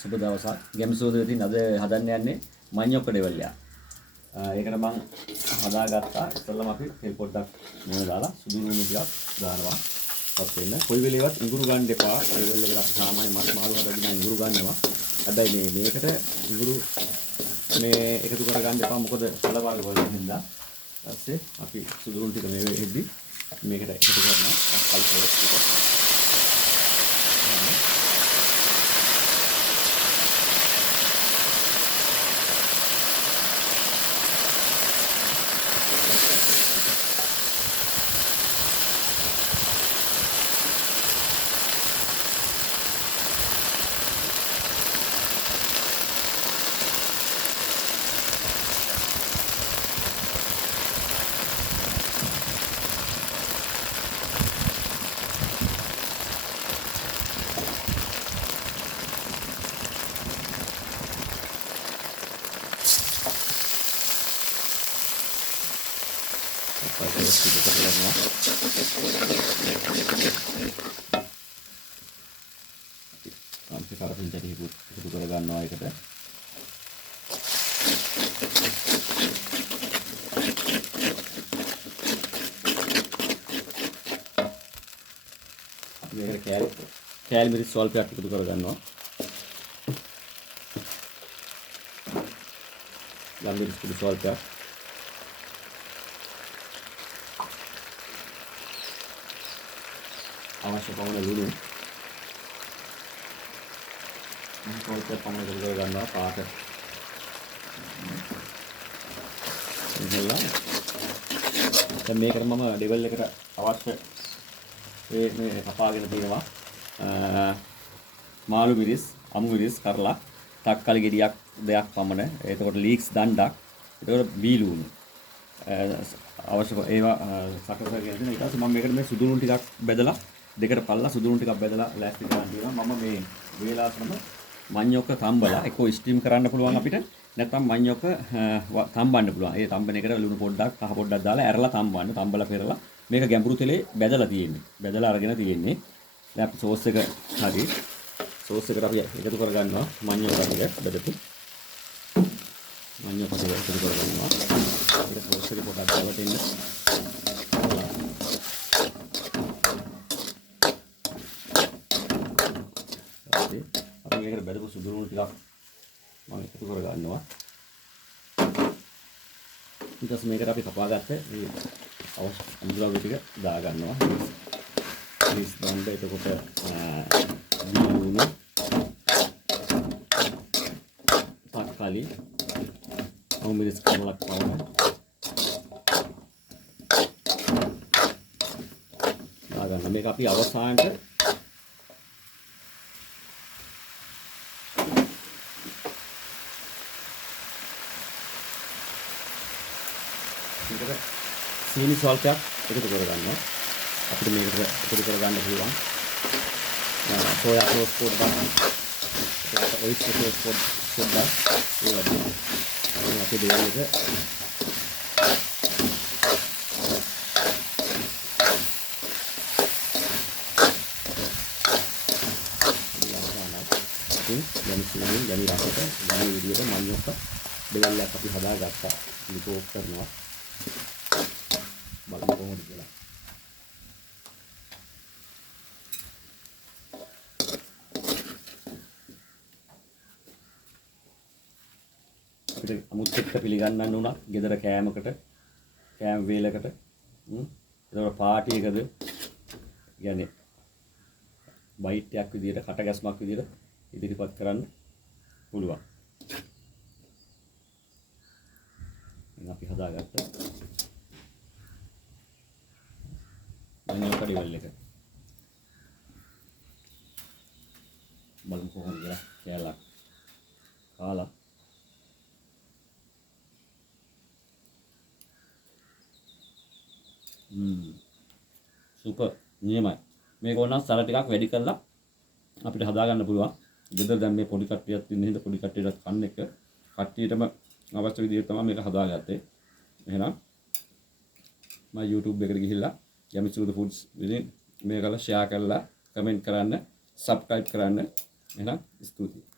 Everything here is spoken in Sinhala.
සුබ දවසක්. ගැම්සෝදේ තියෙන අද හදන්න යන්නේ මඤ්ඤොක්ක ඩෙවල් එක. ඒකට මම හදාගත්තා. ඉතින්ලම අපි තෙල් පොඩ්ඩක් මොන දාලා සුදු ලුණු ටිකක් දානවා. පත් වෙන්න. කොයි වෙලේවත් ඉඟුරු ගන්න එපා. ඩෙවල් එකට අපි සාමාන්‍ය මස් මාළු හදගෙන ඉඟුරු ගන්නවා. හැබැයි මේකට ඉඟුරු එකතු කරගන්න එපා. මොකද සලවාගේ වලින් හින්දා. ඊපස්සේ අපි සුදු ලුණු ටික මේ වෙද්දි මේකට එකතු කරනවා. කල් පොඩක් ටික. අපි කරපින් දෙක එකතු කර ගන්නවා එකට. අපි මේකට කෑලි මිරිස් ස්වල්පයක් එකතු කර ගන්නවා. ලම් මිරිස් කුඩු ස්වල්පයක්. අවශ්‍ය පමණ ලුණු කොල්පේ පමණ එකතු කර ගන්නවා පාට. ඉතින්ලා දැන් මේකට මම ඩෙවල් එකට අවශ්‍ය මේ කපාගෙන තියෙනවා මාළු මිරිස්, අමු මිරිස් කරලා, තක්කාලි ගෙඩියක් දෙකක් පමණ. එතකොට ලීක්ස් දණ්ඩක්. එතකොට බී ලුණු. අවශ්‍ය ඒවා සකසගෙන ඊට පස්සේ මම මේකට මේ සුදු ලුණු ටිකක් බෙදලා දෙකට පල්ලා සුදු ලුණු ටිකක් බෙදලා ලෑස්ති කරන් තියෙනවා. මම මේ වේලාසම මඤ්ඤොක්ක තම්බලා එක්ක ස්ටීම් කරන්න පුළුවන් අපිට. නැත්නම් මඤ්ඤොක්ක තම්බන්න පුළුවන්. ඒ තම්බන එකට ලුණු පොඩ්ඩක් කහ පොඩ්ඩක් දාලා ඇරලා තම්බන්න. තම්බලා පෙරලා මේක ගැඹුරු තෙලේ බෙදලා තියෙන්නේ. බෙදලා අරගෙන තියෙන්නේ. දැන් අපි සෝස් එක හරි සෝස් එකට අපි එකතු කර ගන්නවා මඤ්ඤොක්ක ටික බෙදපු. මඤ්ඤොක්ක ටික එකතු කර ගන්නවා. ඒක සෝස් එක පොඩ්ඩක් දාලා දෙන්න. අපි මේකට බෙදපු සුදු ලුණු ටිකක් මම එකතු කර ගන්නවා. ඊට පස්සේ මේකට අපි කපාගත්ත මේ අවශ්‍ය අමුද්‍රව්‍ය ටික දා ගන්නවා. මිරිස් දණ්ඩ එතකොට ලුණු තක්කාලි අමු මිරිස් කමලක් පවන දා ගන්න. මේක අපි අවසානට සීනි ස්වල්පයක් එකතු කර ගන්නවා. අපිට මේකට එකතු කර ගන්න පුළුවන් සෝයා සෝස් පොඩ්ඩක්, ඔයිස්ටර් සෝස් පොඩ්ඩක් ඒ වගේ. අපි දෙන්න එක යමි රසයට යමි විදියට මඤ්ඤොක්ක ඩෙවල් එකක් අපි හදාගත්තා. ලිපෝක් කරනවා. බලමු කොහොමද කියලා. අපිට අමුත් එක්ක පිළිගන්නන්න උනා ගෙදර කෑමකට, කෑම වේලකට, ඒතකොට පාටි එකද කියන්නේ බයිට් එකක් විදියට, කටගැස්මක් විදියට ඉදිරිපත් කරන්න පුළුවන්. දැන් අපි හදාගත්ත මඤ්ඤොක්ක ඩෙවල් එක. බලමු කොහොමද කියලා කෑල්ලක් කාලා. සුපර් නියමයි. මේක ඕනනම් සර ටිකක් වැඩි කරලා අපිට හදාගන්න පුළුවන්. ගෙදර දැන් මේ පොඩි කට්ටියක් ඉන්න හින්දා පොඩි කට්ටියට කන්න එක කට්ටියටම අවශ්‍ය විදිහට තමයි මේක හදාගත්තේ. එහෙනම් මම YouTube එකට ගිහිල්ලා යමිසුදු ෆුඩ්ස් විදිහින් මේක කරලා ෂෙයා කරලා කමෙන්ට් කරන්න, සබ්ස්ක්‍රයිබ් කරන්න. එහෙනම් ස්තුතියි.